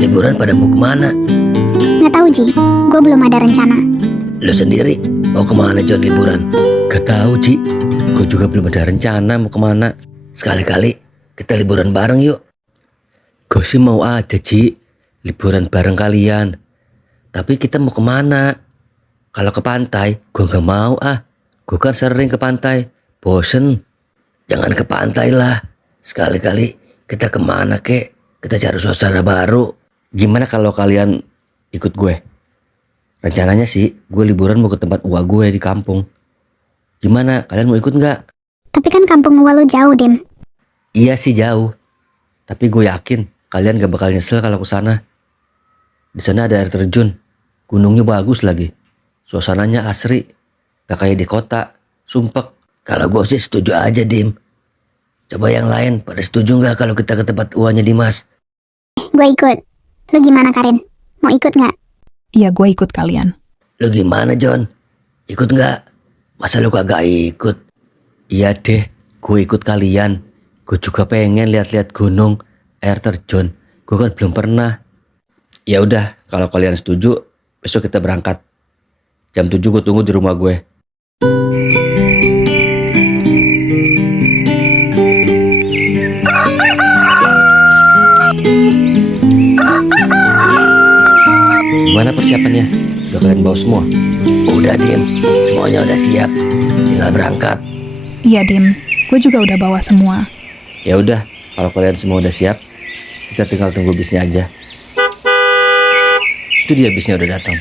liburan pada mau kemana? Nggak tahu Ji, gue belum ada rencana. Lu sendiri mau kemana John liburan? Gak tahu Ji, gue juga belum ada rencana mau kemana. Sekali-kali kita liburan bareng yuk. Gue sih mau aja Ji, liburan bareng kalian. Tapi kita mau kemana? Kalau ke pantai, gue gak mau ah. Gue kan sering ke pantai, bosen. Jangan ke pantai lah. Sekali-kali kita kemana kek? Kita cari suasana baru. Gimana kalau kalian ikut gue? Rencananya sih gue liburan mau ke tempat uak gue di kampung. Gimana? Kalian mau ikut nggak? Tapi kan kampung gua lu jauh, Dim. Iya sih jauh. Tapi gue yakin kalian gak bakal nyesel kalau ke sana. Di sana ada air terjun. Gunungnya bagus lagi. Suasananya asri. Gak kayak di kota. Sumpek. Kalau gue sih setuju aja, Dim. Coba yang lain pada setuju nggak kalau kita ke tempat uaknya Dimas? Gue ikut. Lu gimana, Karin? Mau ikut nggak? Iya, gue ikut kalian. Lu gimana John? Ikut nggak? Masa lu kagak ikut? Iya deh, gue ikut kalian. Gue juga pengen lihat-lihat gunung, air terjun. Gue kan belum pernah. Ya udah, kalau kalian setuju, besok kita berangkat. Jam 7 gue tunggu di rumah gue. Gimana persiapannya? Udah kalian bawa semua? Udah Dim, semuanya udah siap. Tinggal berangkat. Iya, Dim. Gue juga udah bawa semua. Ya udah, kalau kalian semua udah siap, kita tinggal tunggu bisnya aja. Itu dia bisnya udah datang.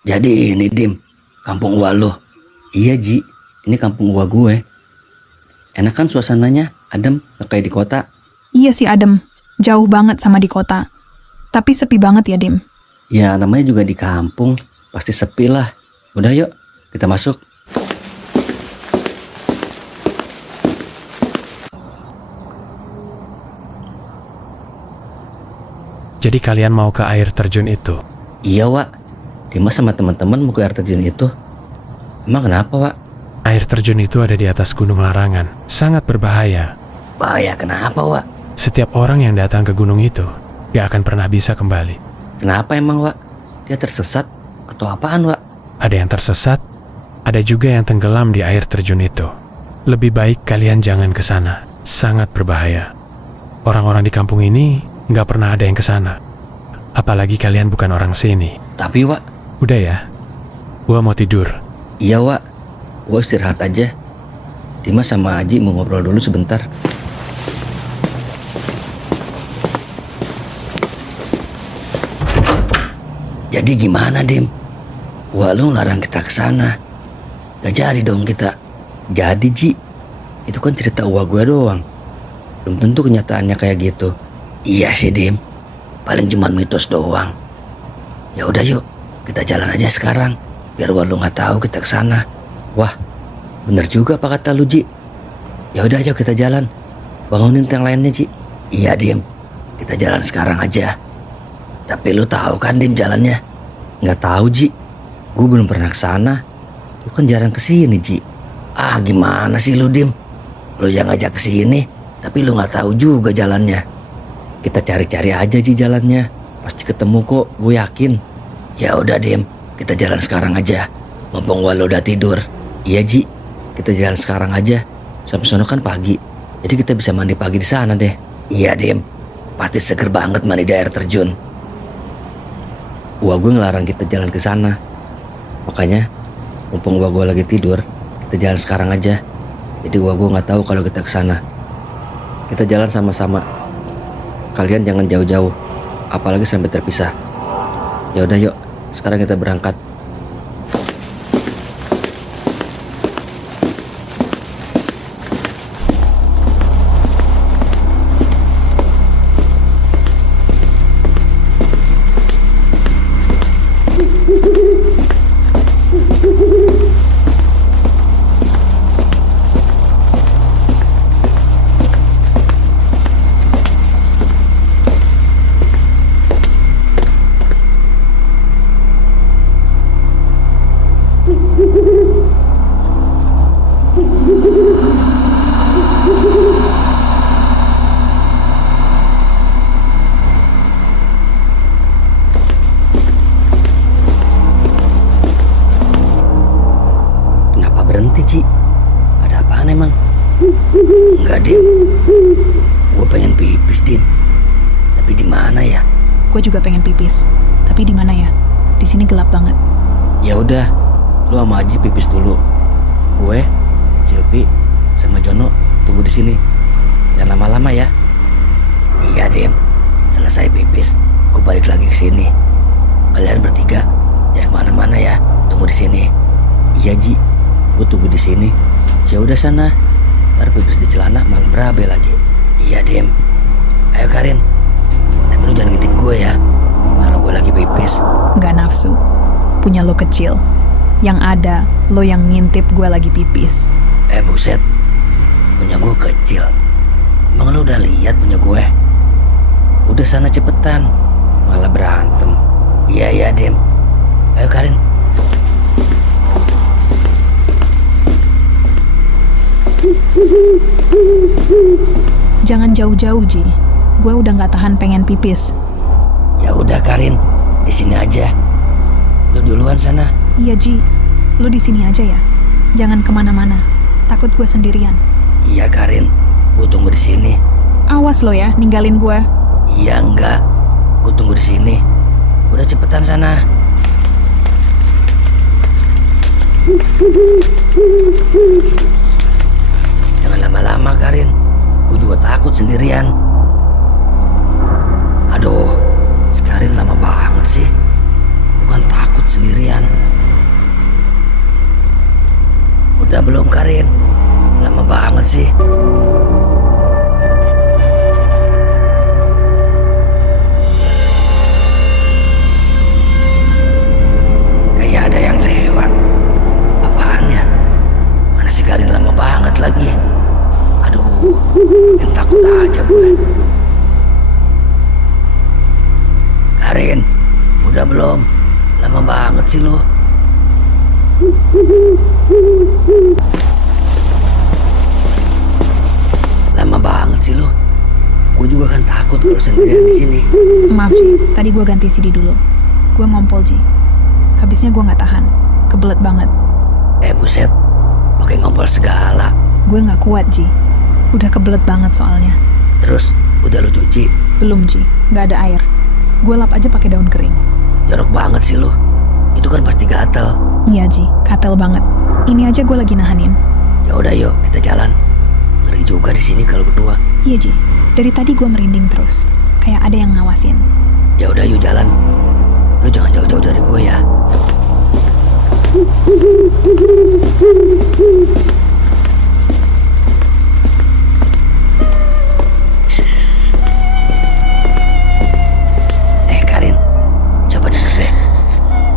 Jadi ini Dim, kampung uak lo. Iya Ji, ini kampung uak gue. Enak kan suasananya, adem, gak kayak di kota. Iya sih, adem. Jauh banget sama di kota. Tapi sepi banget ya, Dim. Ya namanya juga di kampung, pasti sepi lah. Udah yuk, kita masuk. Jadi kalian mau ke air terjun itu? Iya Wak, Dimas sama teman-teman mau ke air terjun itu. Emang kenapa Wak? Air terjun itu ada di atas Gunung Larangan. Sangat berbahaya. Bahaya kenapa Wak? Setiap orang yang datang ke gunung itu gak akan pernah bisa kembali. Kenapa emang Wak? Dia tersesat atau apaan Wak? Ada yang tersesat, ada juga yang tenggelam di air terjun itu. Lebih baik kalian jangan ke sana. Sangat berbahaya. Orang-orang di kampung ini gak pernah ada yang ke sana. Apalagi kalian bukan orang sini. Tapi Wak, Udah ya, gua mau tidur. iya Wak, gue istirahat aja. Dimas sama Aji mau ngobrol dulu sebentar. Jadi gimana Dim? Wak lu larang kita ke sana. Gak jadi dong kita. Jadi Ji, itu kan cerita uak gue doang. Belum tentu kenyataannya kayak gitu. Iya sih Dim, paling cuma mitos doang. Ya udah yuk, kita jalan aja sekarang. Biar Wak lu nggak tahu kita ke sana. Wah, bener juga apa kata lu Ji. Ya udah ayo kita jalan. Bangunin yang lainnya Ji. Iya Dim, kita jalan sekarang aja. Tapi lu tahu kan Dim jalannya? Nggak tahu Ji, gue belum pernah ke sana. Lu kan jarang kesini Ji. Ah gimana sih lu Dim? Lu yang ngajak kesini, tapi lu nggak tahu juga jalannya. Kita cari-cari aja Ji jalannya. Pasti ketemu kok, gue yakin. Ya udah Dim, kita jalan sekarang aja. Mumpung Wak lu udah tidur. Iya Ji, kita jalan sekarang aja. Sampai sono kan pagi, jadi kita bisa mandi pagi di sana deh. Iya Dim, pasti seger banget mandi di air terjun. Wak gue ngelarang kita jalan ke sana. Makanya, mumpung Wak gue lagi tidur, kita jalan sekarang aja. Jadi Wak gue nggak tahu kalau kita ke sana. Kita jalan sama-sama. Kalian jangan jauh-jauh, apalagi sampai terpisah. Ya udah yuk, sekarang kita berangkat. Kenapa berhenti, Ci? Ada apaan emang? Enggak, Dim. Gue pengen pipis, Dim. Tapi di mana ya? Gue juga pengen pipis. Tapi di mana ya? Di sini gelap banget. Ya udah, lu sama Aji pipis dulu. Gue, Silpi, sama Jono tunggu di sini. Jangan lama-lama ya. Iya, Dim. Selesai pipis, gue balik lagi ke sini. Kalian bertiga jangan kemana-mana ya. Tunggu di sini. Iya, Ji. Gue tunggu di sini. Ya udah sana. Ntar pipis di celana malah berabe lagi. Iya, Dim. Ayo Karin. Tapi lu jangan ngintip gue ya. Kalau gue lagi pipis. Gak nafsu. Punya lo kecil. Yang ada, lo yang ngintip gue lagi pipis. Buset. Punya gue kecil. Emang lu udah lihat punya gue? Udah sana cepetan. Malah berantem. Iya, Dim. Ayo Karin. Jangan jauh-jauh, Ji. Gue udah gak tahan pengen pipis. Ya udah Karin, di sini aja. Lu duluan sana. Iya, Ji. Lo di sini aja ya. Jangan kemana-mana. Takut gue sendirian. Iya Karin, gue tunggu di sini. Awas lo ya, ninggalin gue. Iya enggak, gue tunggu di sini. Udah cepetan sana. Jangan lama-lama Karin. Gue juga takut sendirian. Aduh, sekarang lama banget sih. Bukan takut sendirian. Udah belum Karin? Lama banget sih. Kayak ada yang lewat. Apaan ya? Mana si Karin lama banget lagi. Aduh, yang takut aja gue. Karin, udah belum? Lama banget sih lo. Lama banget sih lo. Gue juga kan takut kalau sendirian di sini. Maaf, Ji. Tadi gue ganti CD dulu. Gue ngompol, Ji. Habisnya gue gak tahan. Kebelet banget. Buset, pakai ngompol segala. Gue gak kuat, Ji. Udah kebelet banget soalnya. Terus, udah lu cuci? Belum, Ji. Gak ada air. Gue lap aja pakai daun kering. Jorok banget sih lu. Itu kan pasti gatel. Iya, Ji. Katel banget. Ini aja gue lagi nahanin. Ya udah yuk, kita jalan. Ngeri juga di sini kalau berdua. Iya, Ji. Dari tadi gue merinding terus. Kayak ada yang ngawasin. Ya udah yuk jalan. Lu jangan jauh-jauh dari gue ya. Karin, coba denger deh.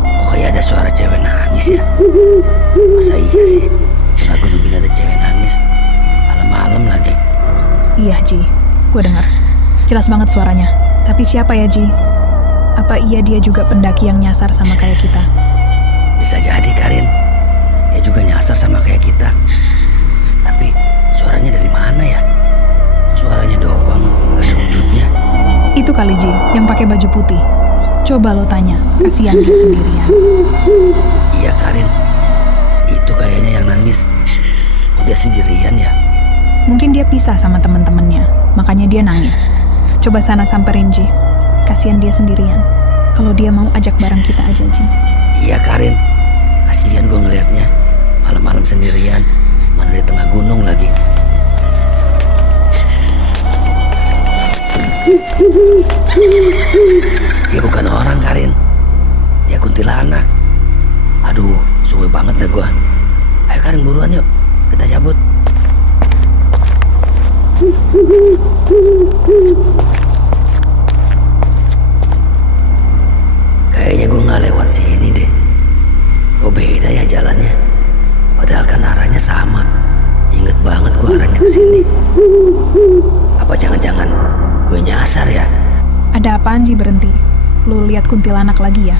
Kok kayak ada suara cewek nangis ya? Masa iya sih? Tengah gue nungguin ada cewek nangis. Malam-malam lagi. Iya, Ji. Gue dengar. Jelas banget suaranya. Tapi siapa ya, Ji? Apa iya dia juga pendaki yang nyasar sama kayak kita? Bisa jadi Karin. Dia juga nyasar sama kayak kita. Tapi suaranya dari mana ya? Suaranya doang, gak ada wujudnya. Itu kali, Ji, yang pakai baju putih. Coba lo tanya, kasihan dia sendirian. Iya Karin, itu kayaknya yang nangis. Oh, dia sendirian ya? Mungkin dia pisah sama teman-temannya, makanya dia nangis. Coba sana samperin, Ji. Kasihan dia sendirian. Kalau dia mau ajak bareng kita aja, Ji. Iya Karin, kasihan gue ngelihatnya. Malam-malam sendirian, mana di tengah gunung lagi. Dia bukan orang Karin. Dia kuntilanak. Aduh, suwe banget dah gue. Ayo Karin buruan yuk, kita cabut. Kayaknya gue gak lewat sini deh. Oh beda ya jalannya. Padahal kan arahnya sama. Ingat banget gue arahnya ke sini. Apa jangan-jangan gue nyasar ya? Ada apaan, Ji, berhenti? Lu lihat kuntilanak lagi ya?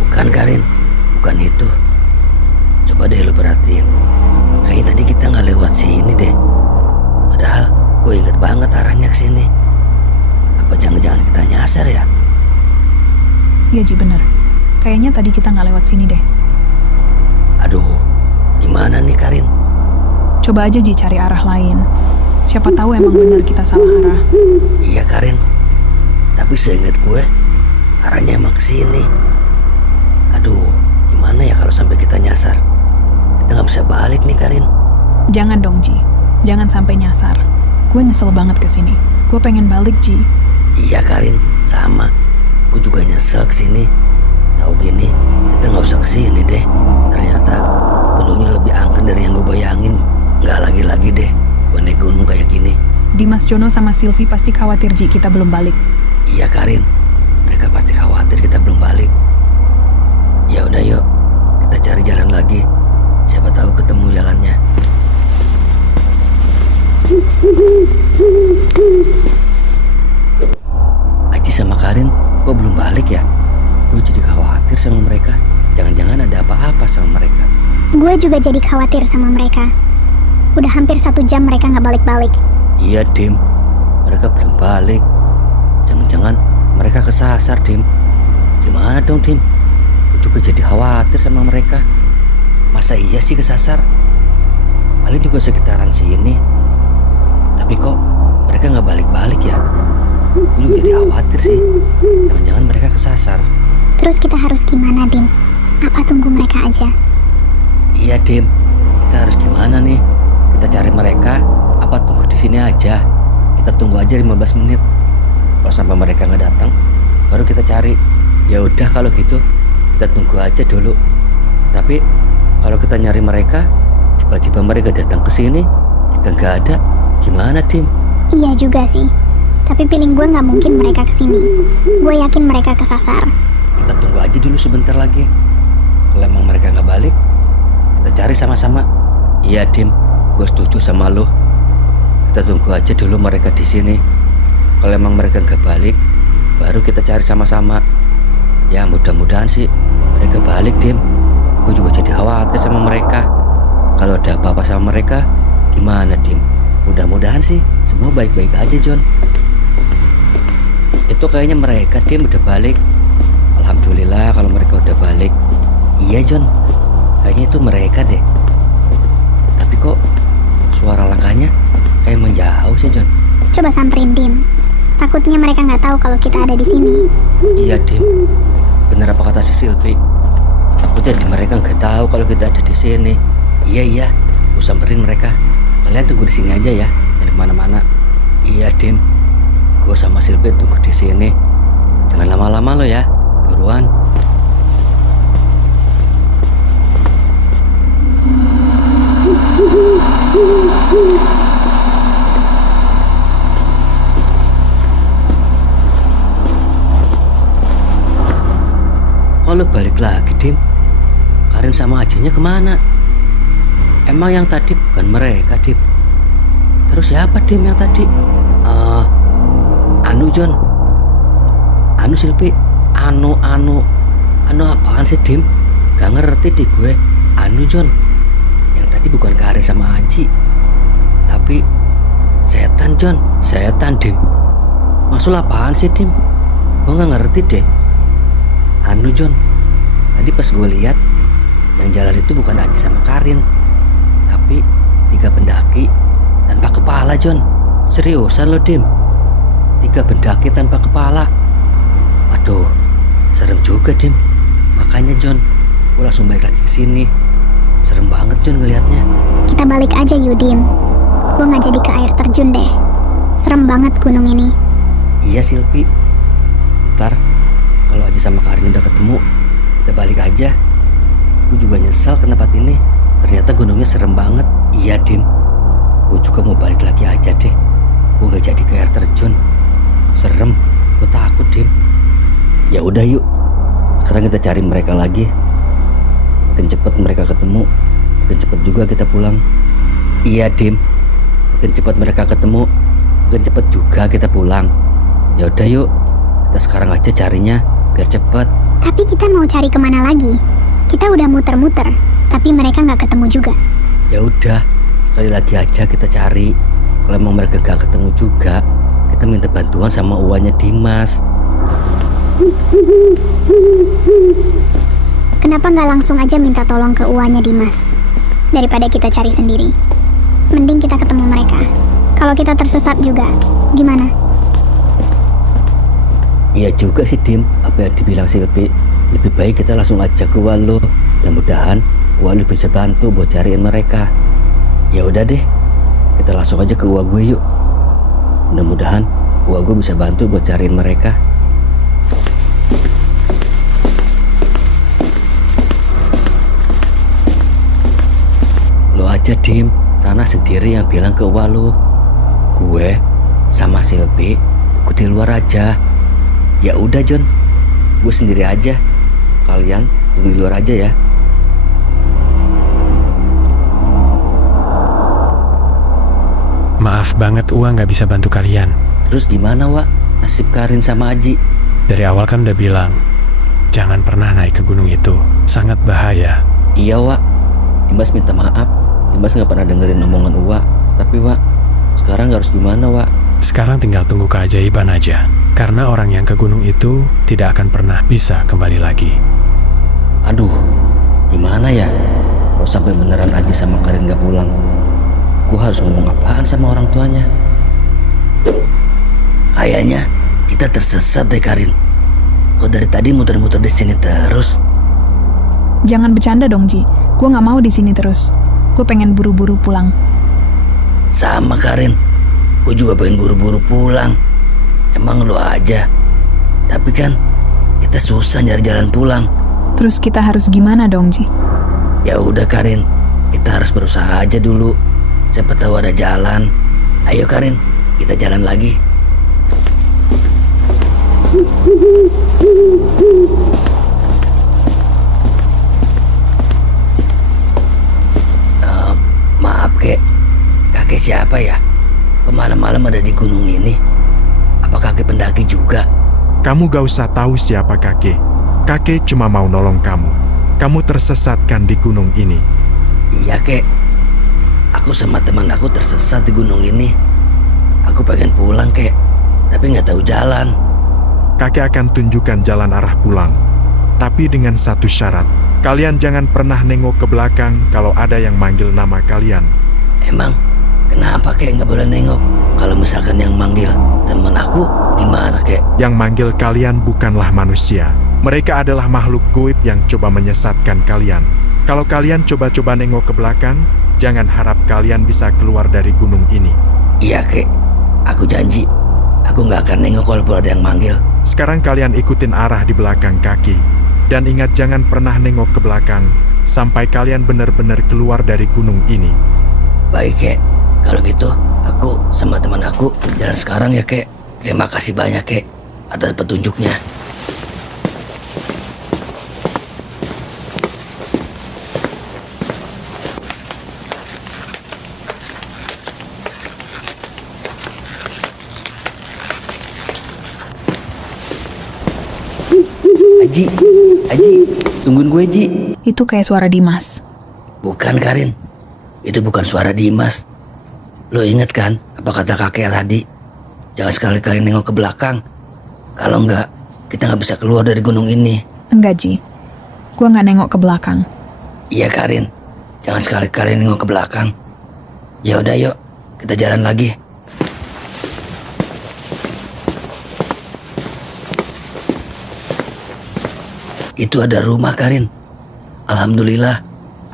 Bukan Karin, bukan itu. Coba deh lu perhatiin. Kayaknya tadi kita gak lewat sini deh. Padahal gue inget banget arahnya ke sini. Apa jangan-jangan kita nyasar ya? Iya Ji, bener. Kayaknya tadi kita nggak lewat sini deh. Aduh, gimana nih Karin? Coba aja Ji cari arah lain. Siapa tahu emang bener kita salah arah. Iya Karin, tapi seingat gue arahnya emang ke sini. Aduh, gimana ya kalau sampai kita nyasar? Kita nggak bisa balik nih Karin. Jangan dong Ji, jangan sampai nyasar. Gue nyesel banget kesini. Gue pengen balik Ji. Iya Karin, sama. Gue juga nyesel kesini. Tahu gini, kita nggak usah kesini deh. Ternyata gunungnya lebih angker dari yang gue bayangin. Nggak lagi-lagi deh gue naik gunung kayak gini. Dimas Jono sama Silvi pasti khawatir Ji kita belum balik. Iya Karin, mereka pasti khawatir kita belum balik. Ya udah yuk, kita cari jalan lagi. Siapa tahu ketemu jalannya. Aji sama Karin kok belum balik ya? Gue jadi khawatir sama mereka. Jangan-jangan ada apa-apa sama mereka. Gue juga jadi khawatir sama mereka. Udah hampir 1 jam mereka nggak balik-balik. Iya Dim, mereka belum balik. Jangan-jangan mereka kesasar Dim. Gimana dong Dim? Gue juga jadi khawatir sama mereka. Masa iya sih kesasar? Paling juga sekitaran sini. Tapi kok mereka nggak balik-balik ya? Gue juga jadi khawatir sih. Jangan-jangan mereka kesasar. Terus kita harus gimana, Dim? Apa tunggu mereka aja? Iya Dim, kita harus gimana nih? Kita cari mereka, apa tunggu di sini aja? Kita tunggu aja 15 menit. Kalau sampai mereka nggak datang, baru kita cari. Ya udah kalau gitu, kita tunggu aja dulu. Tapi kalau kita nyari mereka, tiba-tiba mereka datang ke sini, kita nggak ada, gimana Dim? Iya juga sih. Tapi feeling gue nggak mungkin mereka kesini. Gue yakin mereka kesasar. Kita tunggu aja dulu sebentar lagi. Kalau emang mereka nggak balik, kita cari sama-sama. Iya Dim, gue setuju sama lo. Kita tunggu aja dulu mereka di sini. Kalau emang mereka nggak balik, baru kita cari sama-sama. Ya mudah-mudahan sih mereka balik Dim. Gue juga jadi khawatir sama mereka. Kalau ada apa-apa sama mereka, gimana Dim? Mudah-mudahan sih semua baik-baik aja John. Itu kayaknya mereka Dim udah balik. Alhamdulillah kalau mereka udah balik. Iya John, kayaknya itu mereka deh. Tapi kok suara langkahnya kayak menjauh sih John. Coba samperin, Dim. Takutnya mereka nggak tahu kalau kita ada di sini. Iya Dim, bener apa kata si Silvi. Takutnya mereka nggak tahu kalau kita ada di sini. Iya, gue samperin mereka. Kalian tunggu di sini aja ya, dari mana-mana. Iya Dim, gue sama Silvi tunggu di sini. Jangan lama-lama lo ya, buruan. Kalau balik lagi Dim, Karin sama Ajinya kemana? Emang yang tadi bukan mereka Dim? Terus siapa Dim yang tadi? Anu John, Anu Silvi, Anu apaan sih Dim? Gak ngerti deh gue. Anu John, yang tadi bukan Karin sama Aji, tapi setan John, setan Dim. Maksud apaan sih Dim? Gue gak ngerti deh. Anu John, tadi pas gue lihat yang jalan itu bukan Aji sama Karin, tapi 3 pendaki tanpa kepala John. Seriusan lo Dim, 3 pendaki tanpa kepala. Aduh, serem juga Dim. Makanya John, gue langsung balik lagi ke sini. Serem banget John ngelihatnya. Kita balik aja yuk, Dim. Gue nggak jadi ke air terjun deh. Serem banget gunung ini. Iya Silvi, ntar kalau Aji sama Karin udah ketemu, kita balik aja. Gue juga nyesal ke tempat ini. Ternyata gunungnya serem banget. Iya Dim, gue juga mau balik lagi aja deh. Gue gak jadi ke air terjun. Serem, gue takut Dim. Ya udah yuk, sekarang kita cari mereka lagi. Makin cepet mereka ketemu, makin cepet juga kita pulang. Iya Dim, makin cepet mereka ketemu, makin cepet juga kita pulang. Ya udah yuk, kita sekarang aja carinya biar cepet. Tapi kita mau cari kemana lagi? Kita udah muter-muter, tapi mereka nggak ketemu juga. Ya udah, sekali lagi aja kita cari. Kalau emang mereka gak ketemu juga, kita minta bantuan sama uangnya Dimas. Kenapa nggak langsung aja minta tolong ke uanya Dimas? Daripada kita cari sendiri. Mending kita ketemu mereka. Kalau kita tersesat juga, gimana? Iya juga sih Dim, apa yang dibilang Silpi. Lebih baik kita langsung aja ke Walu. Mudah-mudahan Walu bisa bantu buat cariin mereka. Ya udah deh, kita langsung aja ke Wagu yuk. Mudah-mudahan Wagu bisa bantu buat cariin mereka. Lo aja Dim, sana sendiri yang bilang ke Walu. Gue sama Silpi ikut di luar aja. Ya udah John, gue sendiri aja. Kalian tunggu di luar aja ya. Maaf banget Uwa nggak bisa bantu kalian. Terus gimana Wak? Nasib Karin sama Aji? Dari awal kan udah bilang, jangan pernah naik ke gunung itu, sangat bahaya. Iya Wak, Dimas minta maaf. Dimas nggak pernah dengerin omongan Wak. Tapi Wak, sekarang harus gimana Wak? Sekarang tinggal tunggu keajaiban aja. Karena orang yang ke gunung itu tidak akan pernah bisa kembali lagi. Aduh, gimana ya? Kalau sampai beneran Aji sama Karin gak pulang, gue harus ngomong apaan sama orang tuanya? Kayaknya kita tersesat deh Karin. Kok dari tadi muter-muter di sini terus? Jangan bercanda dong, Ji. Gue nggak mau di sini terus. Gue pengen buru-buru pulang. Sama Karin, gue juga pengen buru-buru pulang. Emang lo aja. Tapi kan kita susah nyari jalan pulang. Terus kita harus gimana dong, Ji? Ya udah Karin, kita harus berusaha aja dulu. Siapa tahu ada jalan. Ayo Karin, kita jalan lagi. Maaf kek, kakek siapa ya? Kok malam-malam ada di gunung ini? Apa kakek pendaki juga? Kamu gak usah tahu siapa kakek. Kakek cuma mau nolong kamu. Kamu tersesatkan di gunung ini. Iya kek, aku sama teman aku tersesat di gunung ini. Aku pengen pulang kek, tapi nggak tahu jalan. Kakek akan tunjukkan jalan arah pulang. Tapi dengan satu syarat. Kalian jangan pernah nengok ke belakang kalau ada yang manggil nama kalian. Emang kenapa kek nggak boleh nengok? Kalau misalkan yang manggil teman aku, gimana kek? Yang manggil kalian bukanlah manusia. Mereka adalah makhluk goib yang coba menyesatkan kalian. Kalau kalian coba-coba nengok ke belakang, jangan harap kalian bisa keluar dari gunung ini. Iya kek, aku janji. Aku nggak akan nengok kalau ada yang manggil. Sekarang kalian ikutin arah di belakang kaki. Dan ingat jangan pernah nengok ke belakang sampai kalian benar-benar keluar dari gunung ini. Baik kek, kalau gitu aku sama teman aku jalan sekarang ya kek. Terima kasih banyak kek atas petunjuknya. Aji, tungguin gue Ji. Itu kayak suara Dimas. Bukan Karin, itu bukan suara Dimas. Lo inget kan apa kata kakek tadi? Jangan sekali-kali nengok ke belakang. Kalau enggak, kita nggak bisa keluar dari gunung ini. Enggak, Ji. Gue nggak nengok ke belakang. Iya Karin, jangan sekali-kali nengok ke belakang. Ya udah yuk, kita jalan lagi. Itu ada rumah Karin. Alhamdulillah,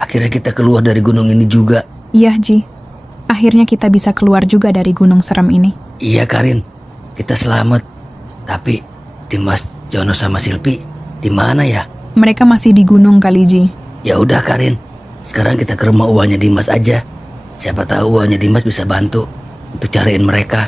akhirnya kita keluar dari gunung ini juga. Iya, Ji. Akhirnya kita bisa keluar juga dari gunung serem ini. Iya Karin, kita selamat. Tapi Dimas, Jono sama Silpi di mana ya? Mereka masih di gunung kali, Ji. Ya udah Karin, sekarang kita ke rumah uangnya Dimas aja. Siapa tahu uangnya Dimas bisa bantu untuk cariin mereka.